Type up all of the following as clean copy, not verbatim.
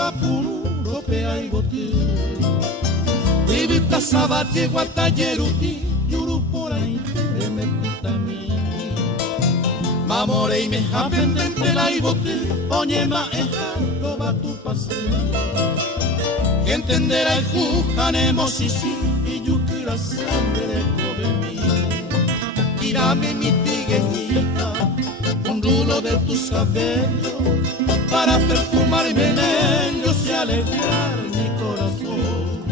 mapuru pe ai bote Ibita sabate guatayeruti yuru por ahí me pitami Mamore me hapendente la ibote oye ma ejando va tu pase Que entenderá el jujanemos y si y yukira sangre de mi Tírame mi tigueñita un rulo de tus cabellos para perfumarme en ellos y alegrar mi corazón.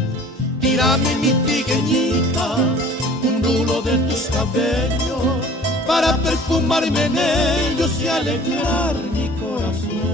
Tírame mi tigueñita, un rulo de tus cabellos para perfumarme en ellos y alegrar mi corazón.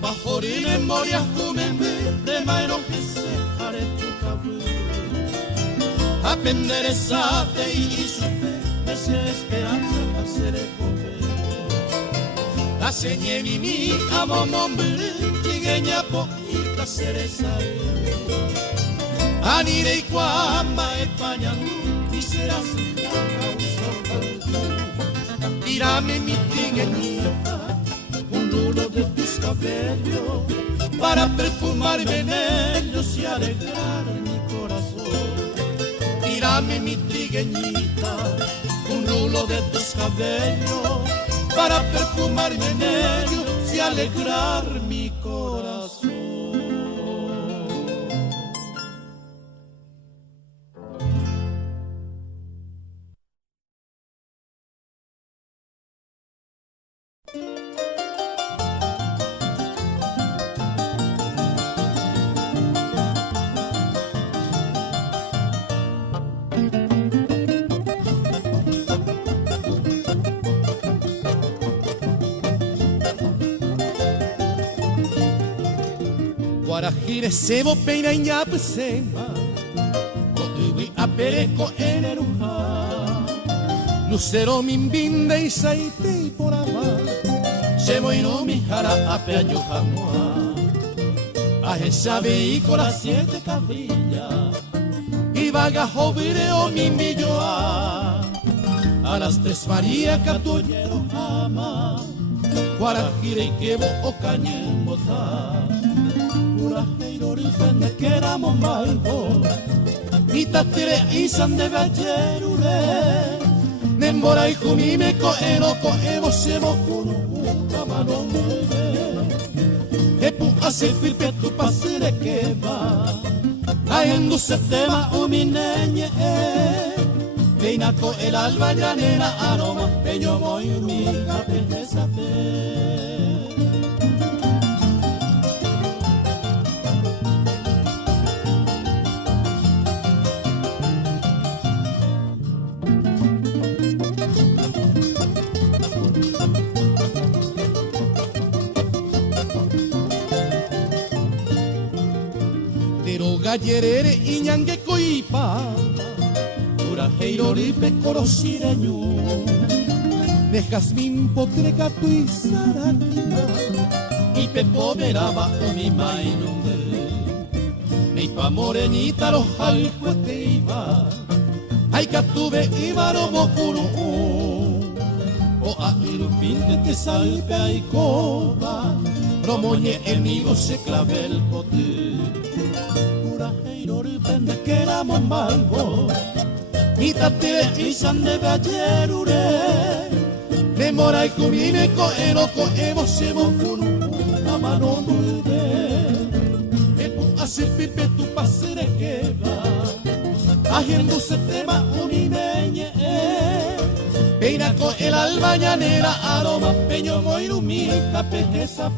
Pajori memoria jumeme de maino que se pare tu cabello Aprender esate y supe de ser esperanza hacer el comer La señé mi amo nombre Chigueña poquita cereza Anire y cuamba España y serás la causa Tírame mi tigueñita de tus cabellos para perfumarme en ellos y alegrar mi corazón. Tírame mi trigueñita, un rulo de tus cabellos para perfumarme en ellos y alegrar mi corazón. Guarajire sebo peina ñape sema Kotubi apereko eneruja Lucero mimbinde y saite y por amar Sebo ino mi jara ape ayujamoa Aje sabe y con las 7 cabrillas Y vaga jovireo mi milloa A las 3 María catoñero ama Guarajire y quebo o cañemota Uraheirorizende que éramos malvos y tatire isan de vallerure Nembora y jumime coero coevo sebo kunu kamano mueve Epu hace pilpe tu pasire que va Aendu se tema umineñe Veina co el alba llanera aroma Peño voy mi capeza Gallerere iñangue coipa Urajeiro ripe corosireño De jazmín potreca tu y saraquina Y pepo veraba o mi mainunde Neipa morenita los jaljuete iba Ay catuve ibaro bocuru O a irupinte te salpe ay coba Romoñe el nigo se clave el pote Depende que éramos malvos y tatire isan de vallerure Demora y cubime coero coevo sebo kunu a mano mueve Epu hace pipe tu pasere que va Haciendo se tema unimeñe Peina con el alba llanera, aroma, peño, moirumita, pejeza,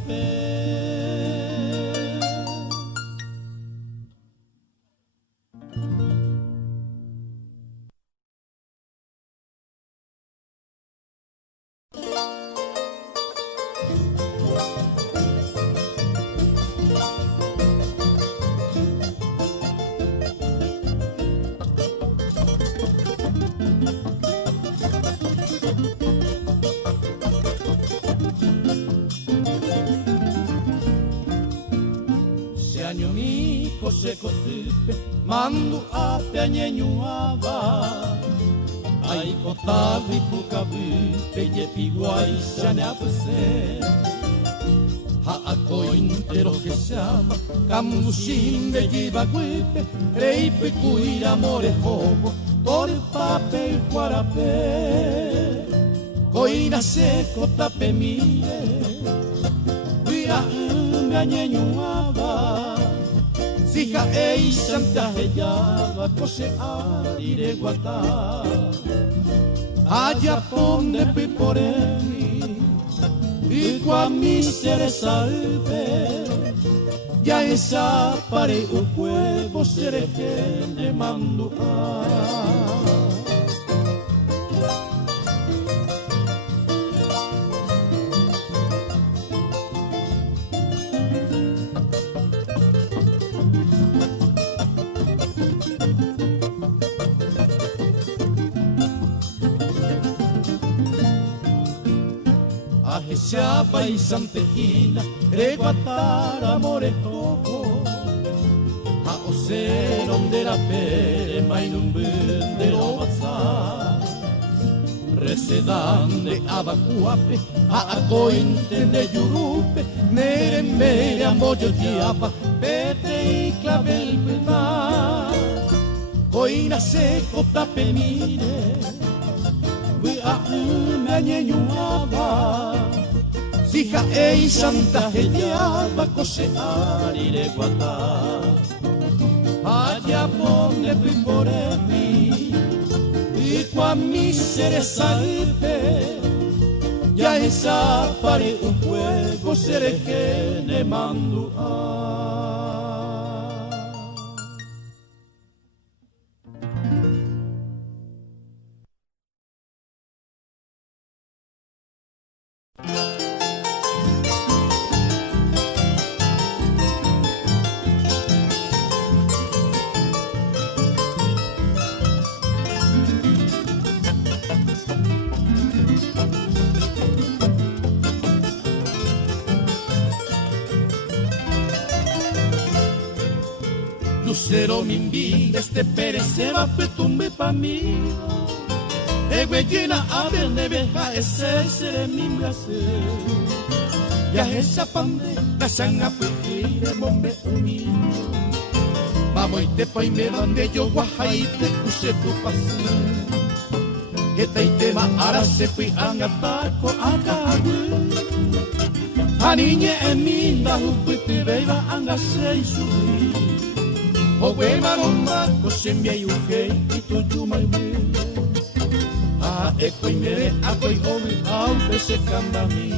se cotipe, mandu ape añeñuaba. Ai cotavi pucavi, peye piguai xane apese. Ha acointero que chama, camuxim de gibaguipe, reipe cuira more jogo, tore pape e guarapé. Coina seco tape mire, cuira me añeñuaba. Sija ei santa hellaba, cose aire guatá. Allá ponde piporemi, y qua mi sere salve. Ya esa pare un huevo sere que le mando a. Chapa y santejina, reguatara morejoco, a oceron de la pere, mainum de lo bazar, recedan de abacuape, a acointe de yurupe, mere mere a moyo chiapa, pete y clavel petar, coina seco tape mire, a me añeñuaba. Sija ei santa hellaba, cose aire guatá. Allá ponde piporemi, y qua mi sere salve. Ya esa pare un fuego sere que ne mando a. Lucero mi vida, este pereceba petumbe pa mí. Eguellina a ver neveja, ese seré mi placer. Ya esa pande, la sanga puejire, mombe unido. Vamos y te pa y me bande yo guajay, te cuse tu pase. Esta y tema ara se fui angataco acagüe. A niñe en minda, hupuiti beiba angase y subir. O huema nomba, kosembia y ujei, y tu yumay wile. A eco y mere, a koi omi, aunque se camba mi.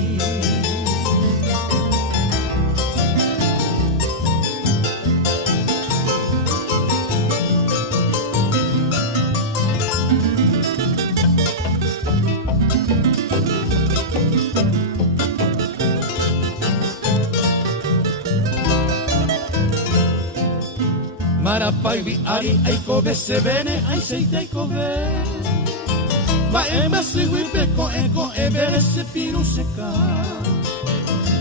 Marapaivi ari aikobe se bene ai seite aikobe. Ma ema seguipe ko ebere se piru seca.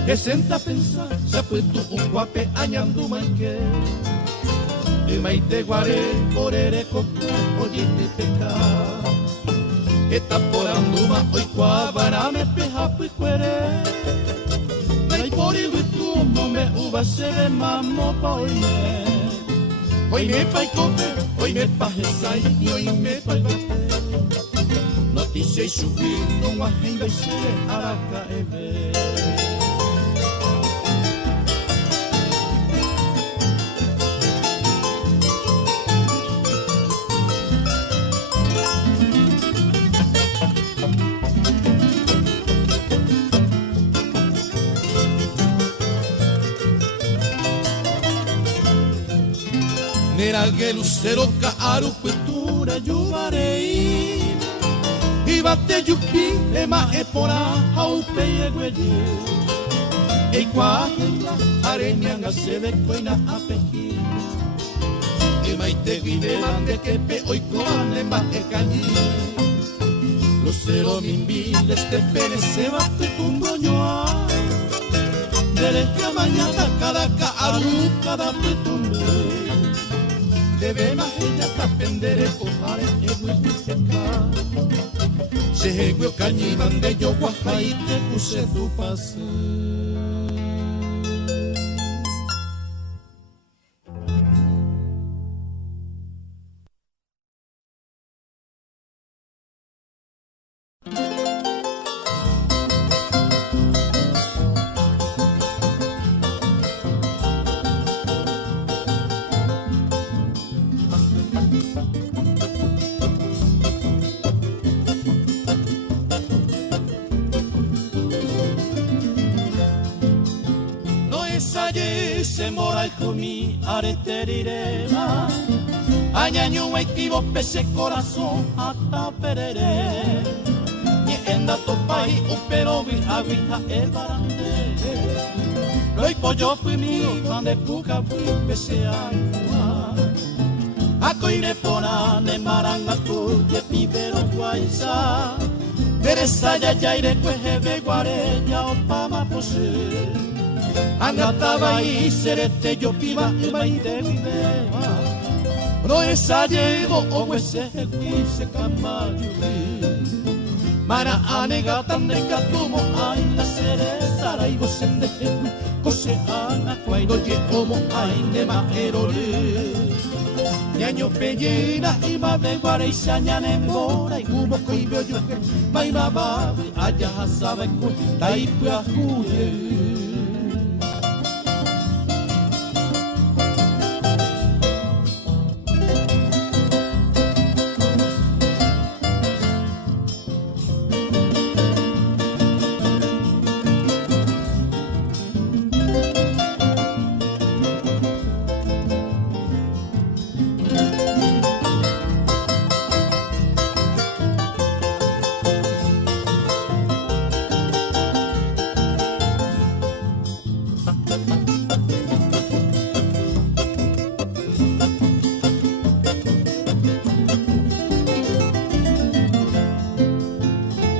E senta pensar se puesto un guape añandu maike. E maite guare orere coco oyite teca. E taporanduma oi qua baname pehapu cuere. Nai pori witu mome uva se ve mammo pa oime. Hoy me pa' cope, hoy me pa' jesai, y hoy me pa' bate. Noticia y subir, no guajen de ser araca ebe. Era que lucero caaru cultura yuvarei y bate yupi ema epora haupe yegueyi e quahila arenyanga se de coina apeji e maite vive mande que pe oikoane ma e cañi lucero mimbile este pene se va te tumboñoa desde mañana cada caaru cada pretumbe debe más ella tapendere ojare egui seca se egui cañi mande yo guajai te cuse tu pase. Se mora el comi areterirema añaño waitivo pese corazón hasta perere ni enda topai upero vi agüita el barande Loi pollo fui mío cuando puca fui pese agua acoire ponane maranga tu ye pibero guaisa Teresa ya yaire cuejebe guareña o pama pose Angataba y serete yo piba y maide videba No esa llevo o ese se camayo Mara anega tan de catumo ay la cereza y vos en de cose ana cuando ye como ay de majerole Ñaño pellera y ma de guare y sañane mora y humo coibio yo que mai baba allá sabe cu tai pua huye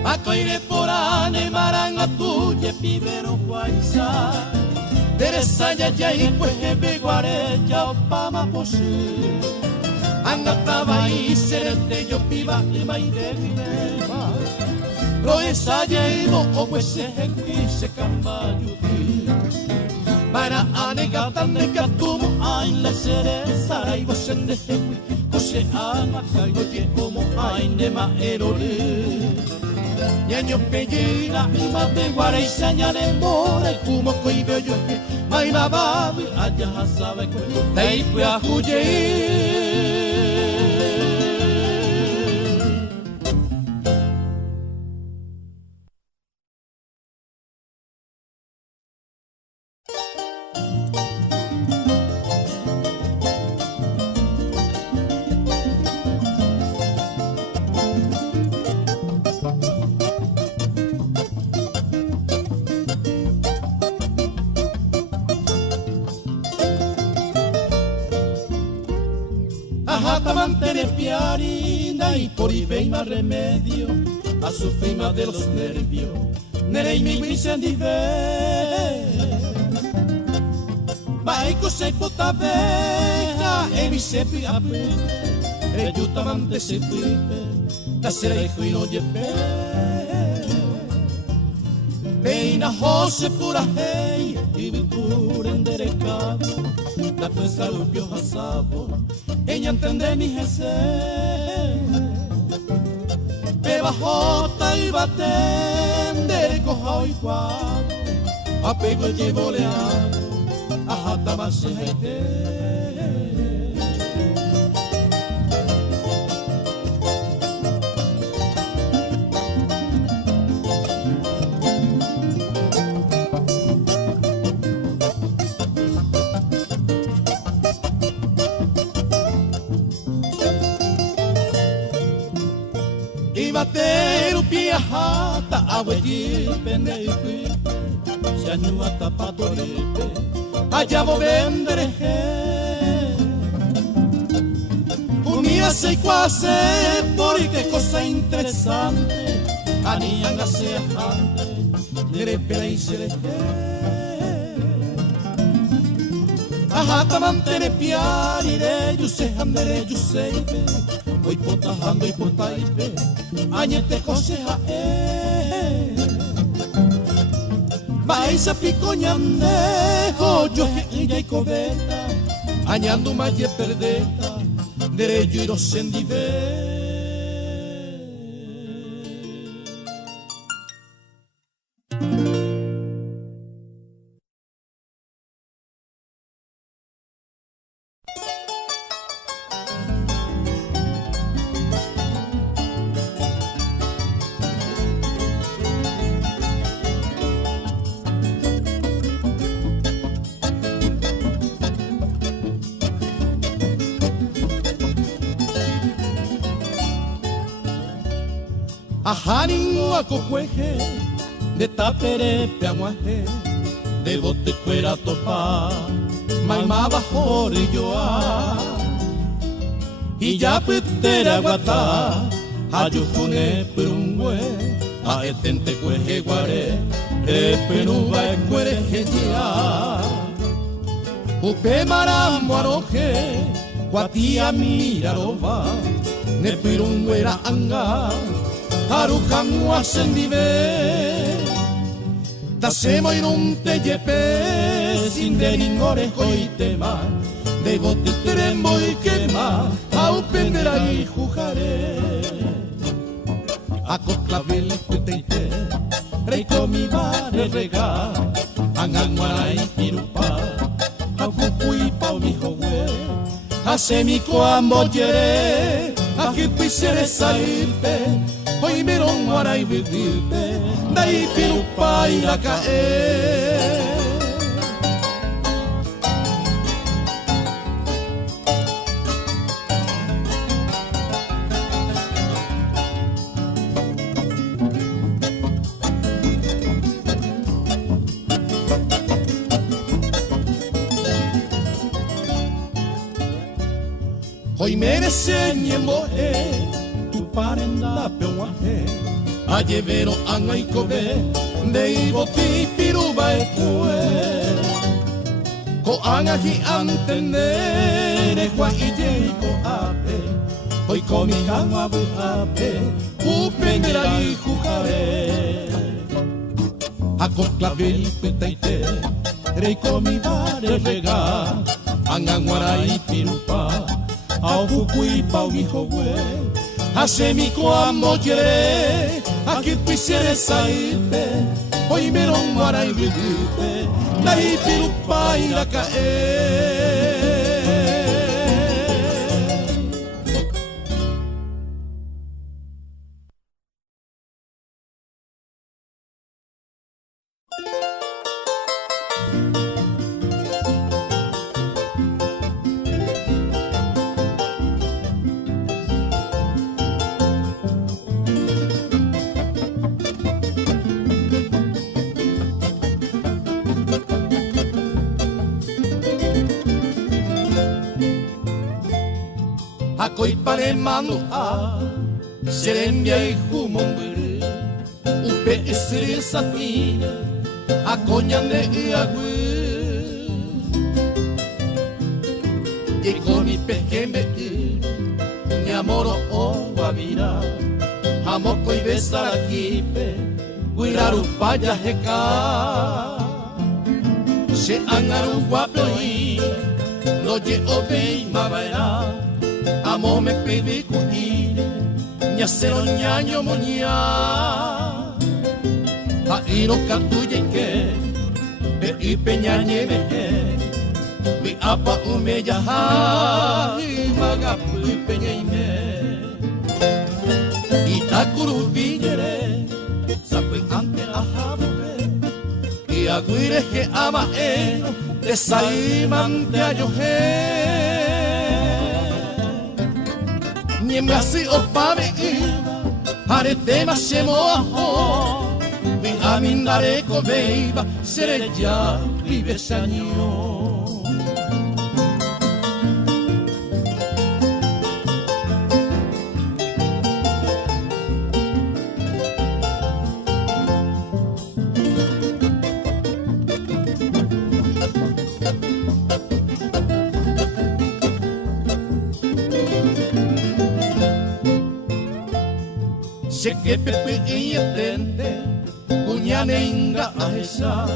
Acoire porane maranga tuye pibero guaisa Teresa ya ya y pues hebe guareya o pama posi Angataba y serete yo piba y maide videba Lo esa ya ido o pues se se cambayo Para anegata nega tumo ay la cereza y vos en de Cose ama caigo ye como ay de maerole Ñaño pellera y mate guara y sañane mora y humo coibio yo que mai bababi allá sabe que te fue a huye Mantener piarina y por ahí ve más remedio a su fema de los nervios. Nere y mi guisen dive. Baiko se pota veja e mi sepi ape. Reyuta mante se pipe. La sera y no yepe. Peina jose pura hey y vincura en derecado. La fuerza lupio hasabo. Ella entiende mi jese Beba jota y batende Coja y cuadro Apego y llevo leado Ajata más gente batero piahata abueli peneipi Sianyuata patoripe allá vos vendreje Umia sei quase porque cosa interesante Anianga seahante Nerepera y sereje Ajata mantene piari de Yuse handere yuseipe Hoy potahando y potaipe Añete coseja Maisa picoñandejo Yo ella y cobeta Añando maye perdeta Derecho y los endive Ajaningo a cocueje, de tapere peaguaje, de bote cuera topa, maima bajo rilloa. Y ya petera guata, ayujune perungüe, a etente cueje guare, penuba e cuereje ya. Upe marambo aroje, guatia miraroba, ne perungüera anga. Harujan wasendive Dasemo irunte yepe Sin de ningore hoitema De bote trembo y quema Au pendera y jujare Acoclavel peteite Reiko mi vare rega Anganguara y pirupa Au cucuy pao mi jogue Hace mi coamboyere Aquí pisere sairpe Hoy me ron guaray vivirte, dai pirupa y la cae. Hoy merece ni en boje. Parenda peoaje, a llevero anga y cobe, de iboti piruba e cue. Ko anga hi antendere, kwa ije ko ape, hoy komi hangwa bu ape, upendera y jujare. A coclavel petaite, rei komi vare rega, anga guara y pirupa, au cucuy pau mi jogue. Hace mi cuando llegué, aquí quisiera sairte, hoy me ron guara y vivirte, la pirupa y la cae. Akoi pare manu a serembia y humongre upe esere satine akonyande y agüe y con mi pejembe mi amoro o guavira amoko y besar aquí pe guiraru paya heka se angaru guapo y no ye obey mabaira Amo me pede cuire, ña cero ñaño moña. A iro catuye que, y peña nieve que, mi apa umeya ha, y magapu y peña y me. Y takuru villere, sape ante a jabube, y aguire que ama eno, de saimante a yoje. Niemasi opame arete masemo aho vi amindare ko beiba sereja vive sanyo. Se que pepe y etente, cuñanenga a esa,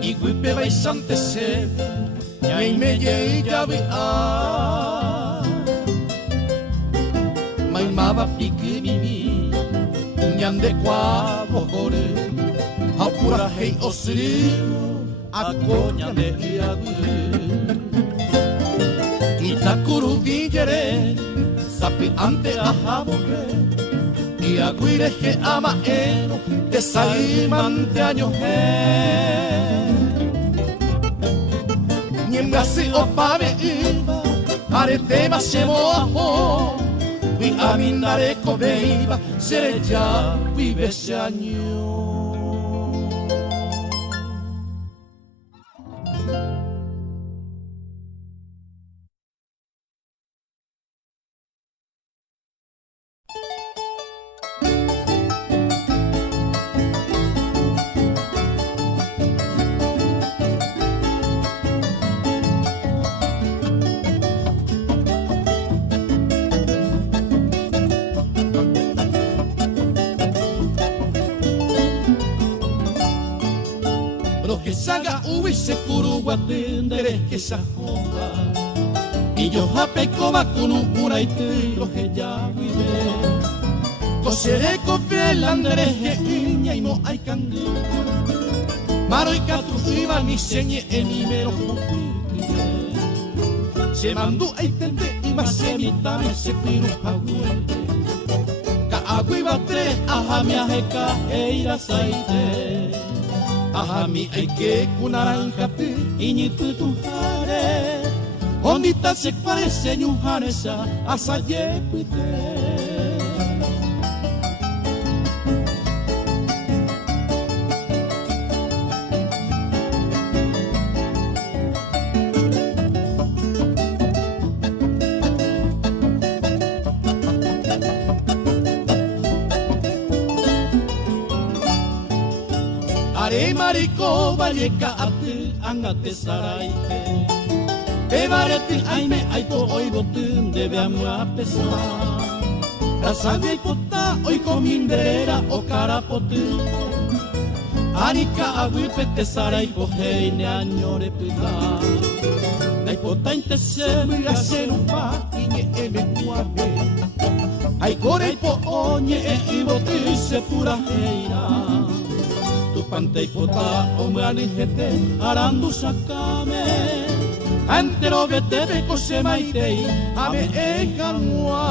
y guipe baisante se, ya y me llega a. Maimaba pique vivi, cuñan de cuavo jore, a pura hei osrio, a coña de iagüe. Itakuru villere, sapi ante a jaboque. Y aguireje amaero de saimante años Niembasi o pave iba arete masemo aho vi amindare ko beiba sereja vive ese año. Que saga uise kuruguatendere que se joda y yo japeco vacunu muraite lo que ya vive cosere cofel andreje iña y mo hay candil maro y catu iba ni señe en nimero se mandó a intente y más se mitame se piru agüete ka agui batre aja mi ajeca e ira saite Ahami hay que kunarankate iñitu tuhare Ondita se parece ñujanesa asayepite Are mariko valleca ate angate saraite Te baretil aime aito oibotun debe amua pesar Rasabe pota oi comindera o carapotu Anika aguipete saraipo heine añore pita Dai pota intese mira serupa iñe eme kuabe Ai koreipo oñe e ibotu se pura heira Pantei pota omani jete arandu sakame Antero vete beko se maitei ame ekanua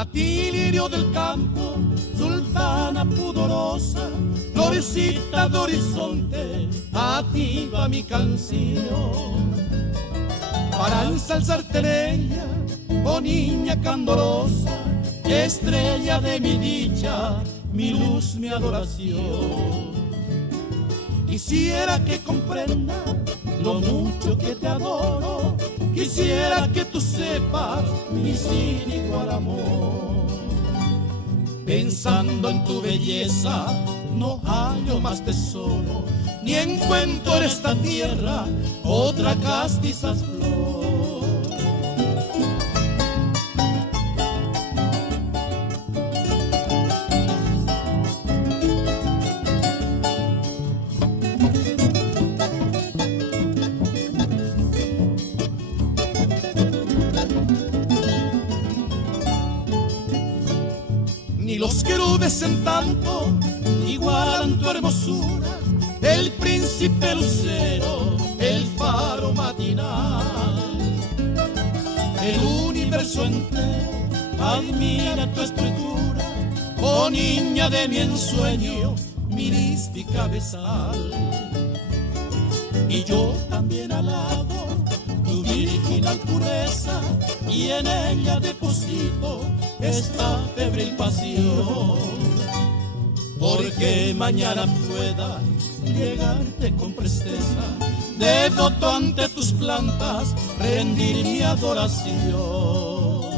A ti lirio del campo, sultana pudorosa, florecita de horizonte, a ti va mi canción. Para ensalzarte en ella, oh niña candorosa, estrella de mi dicha, mi luz, mi adoración. Quisiera que comprenda lo mucho que te adoro, quisiera que tú sepas mi sin igual amor. Pensando en tu belleza no hallo más tesoro, ni encuentro en esta tierra otra castiza flor. Los querubes en tanto igualan tu hermosura, el príncipe lucero, el faro matinal. El universo entero admira tu estructura, oh niña de mi ensueño, mi mística besal. Y yo también alabo tu virginal pureza, y en ella deposito esta febril pasión, porque mañana pueda llegarte con presteza, devoto ante tus plantas rendir mi adoración.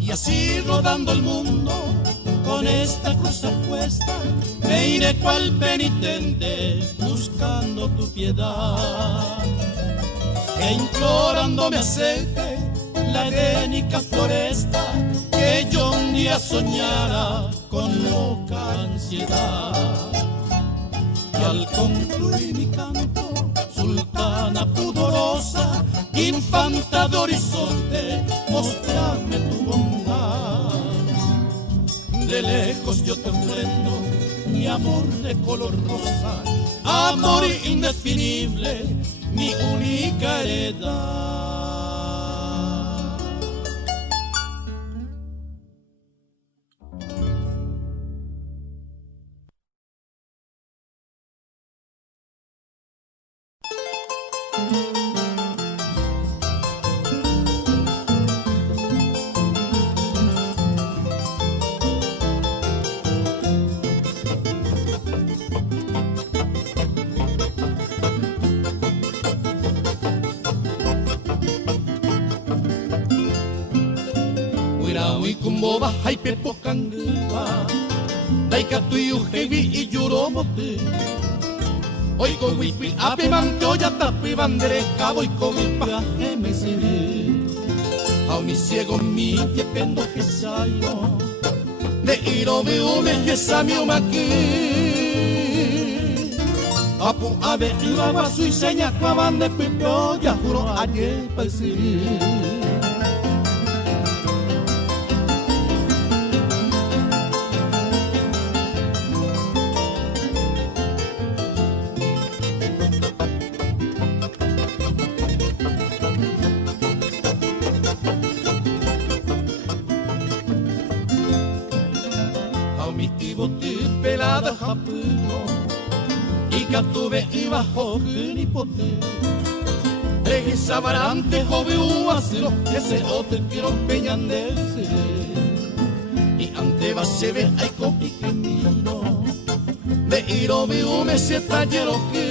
Y así rodando el mundo con esta cruz apuesta, me iré cual penitente buscando tu piedad, e implorando me acepte la edénica floresta, que yo un día soñara con loca ansiedad. Y al concluir mi canto, sultana pudorosa, infanta de horizonte, mostrame tu bondad. De lejos yo te ofrendo mi amor de color rosa, amor indefinible, mi única heredad. Huiraui kumboba haipepo kanguba, daikatu yuhevi y yuromote. Oiko wipi ape manteoya tapi bandere cabo y comipa emesere. A mi ciego mi tiependo que sayo, de irobe ume que samio maki. Apu ave iba su y seña clavan de pipio, ya juro ayer paisiri. Pelada japuno y catuve y bajo ni pote. Regi sabarante jove uasero ese hotel quiero peñandese. Y ante va se ve hay copi que mino de irobe ume se tallero que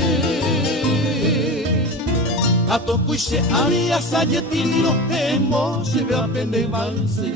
a toco y se haría sayetiniro emo se ve a pende valse.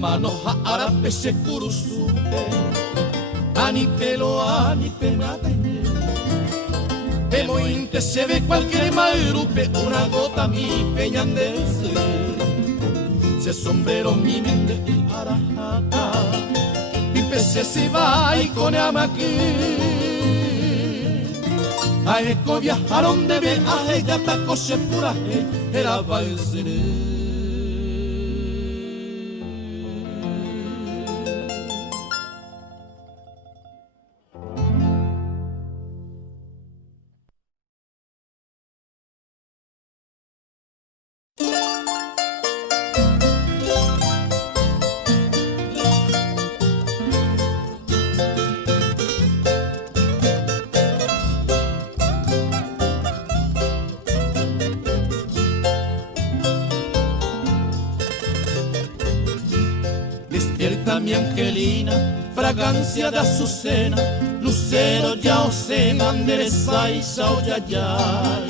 Manoja arape se kurusute, ani pelo ani penate. Temo inte se ve cualquier mairupe, una gota mi peñandese. Se sombrero mi mente y arajata, mi pese se va y con amaki. A eco viajaron de viaje, gata coche puraje, era balsere. Mi Angelina, fragancia de azucena, lucero ya ose manderesa y saoyayay.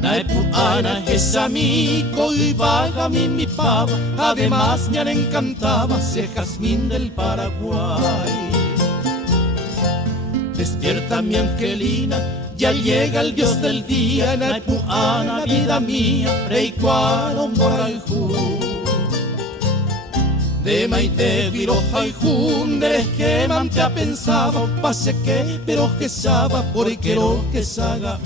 Naepuana es amigo y vaga mi pava, además me encantaba ese jazmín del Paraguay. Despierta mi angelina, ya llega el dios del día, Naepuana, vida mía, reicuaron borraijú. De maite viroja y junderes que mantea pensaba, pase que pero que saba por y quiero que saga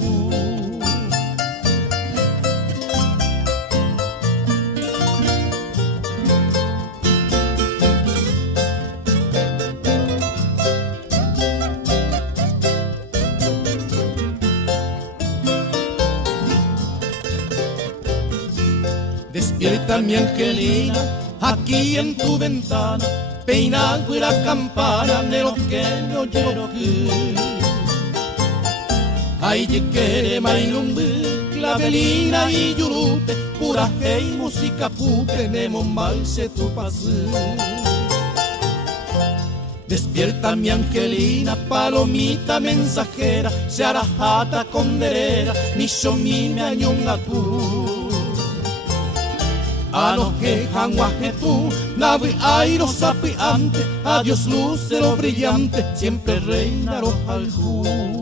Despierta mi angelina, aquí en tu ventana, peinando y la campana, nero que no lloro que. Ay, yequere, mailumbe, clavelina y yurute, pura y música pute, nemo malse tu pase. Despierta mi angelina, palomita mensajera, se arajata conderera, ni shomi me añonga tú. Anoje, janguaje tú, nave airo sapiante, adiós lucero brillante, siempre reina rojaljú.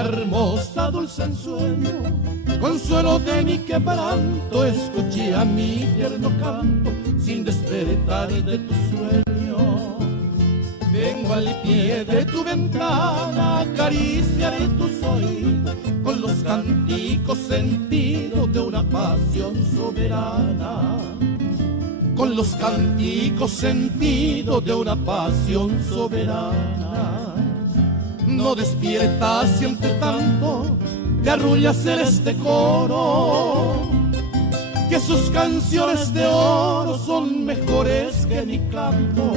Hermosa, dulce ensueño, consuelo de mi quebranto, escuché a mi tierno canto, sin despertar de tu sueño. Vengo al pie de tu ventana, acariciaré tus oídos, con los cánticos sentidos de una pasión soberana. Con los cánticos sentidos de una pasión soberana. No despierta, siente tanto, te arrulla celeste coro, que sus canciones de oro son mejores que mi canto.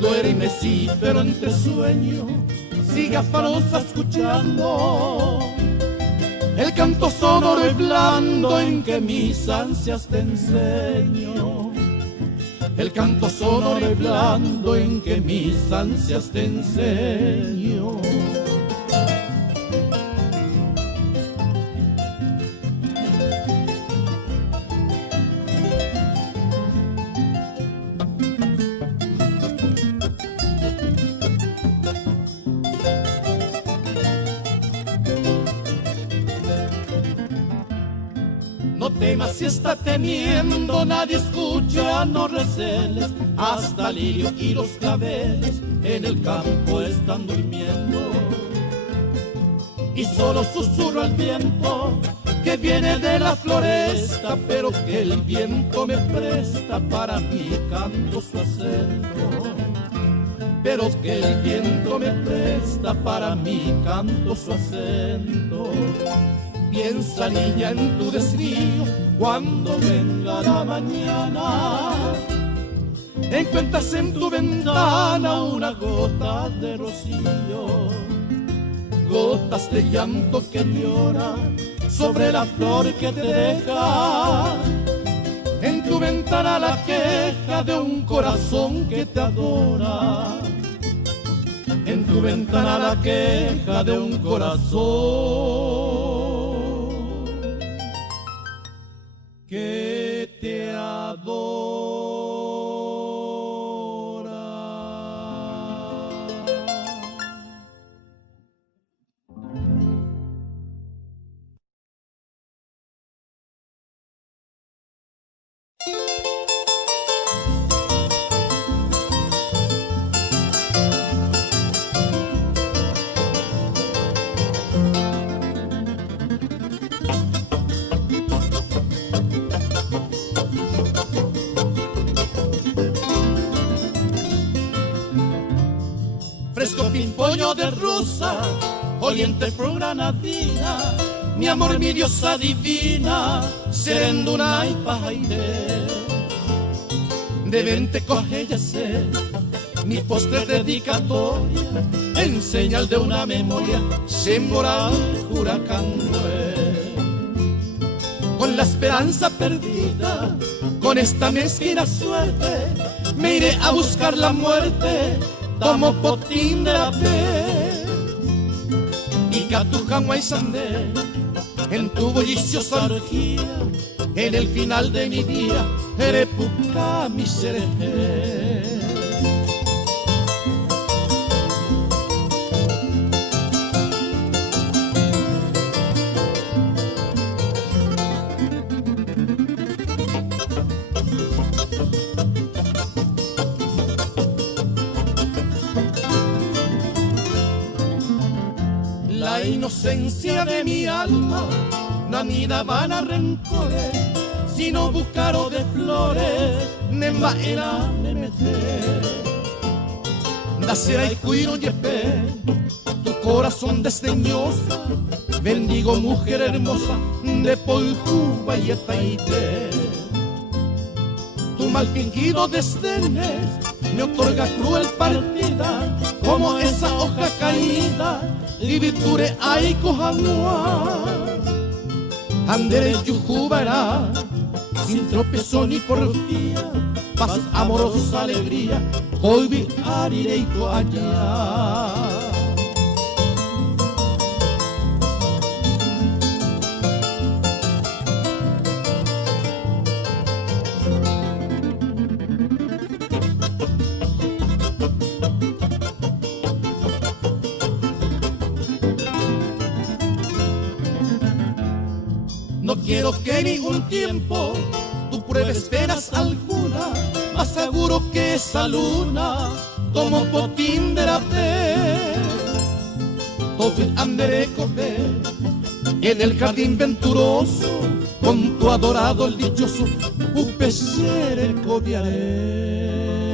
Duerme sí, pero entre sueños, sigue afarosa escuchando el canto sonoro y blando en que mis ansias te enseño. El canto sonoro y blando en que mis ansias te enseño. No temas si está temiendo, nadie escucha, no receles, hasta el lirio y los claveles en el campo están durmiendo. Y solo susurra el viento que viene de la floresta, pero que el viento me presta para mi canto su acento. Pero que el viento me presta para mi canto su acento. Piensa, niña, en tu desvío, cuando venga la mañana, encuentras en tu ventana una gota de rocío, gotas de llanto que llora sobre la flor que te deja. En tu ventana la queja de un corazón que te adora. En tu ventana la queja de un corazón que te adora. fresco pimpollo de rosa, oliente por granadina, mi amor, mi diosa divina, serenduna y pajaire. De vente coge ya sé, mi postre dedicatoria, en señal de una memoria, sembrada el huracán con la esperanza perdida, con esta mezquina suerte, me iré a buscar la muerte, tomo potín de la fe. Y catujamo y sandé, en tu bulliciosa orgía, en el final de mi día, erepuca mi seré. La inocencia de mi alma no anida van a rencores, sino buscaro de flores, nemba era me meter. Nacera y cuiro yepe, tu corazón desdeñosa, bendigo mujer hermosa, de Polcuba y Etaite. Tu mal fingido desdenes me otorga cruel partida, como esa hoja caída, y virture ay cojanua. Andere yujubara, sin tropezón ni porfía, paz, amorosa alegría, hoy arireito allá. No quiero que ni un tiempo tú pruebes penas alguna, más seguro que esa luna tomo potín de la fe. Todo andere coge en el jardín venturoso, con tu adorado el dichoso, un pecere cobiaré.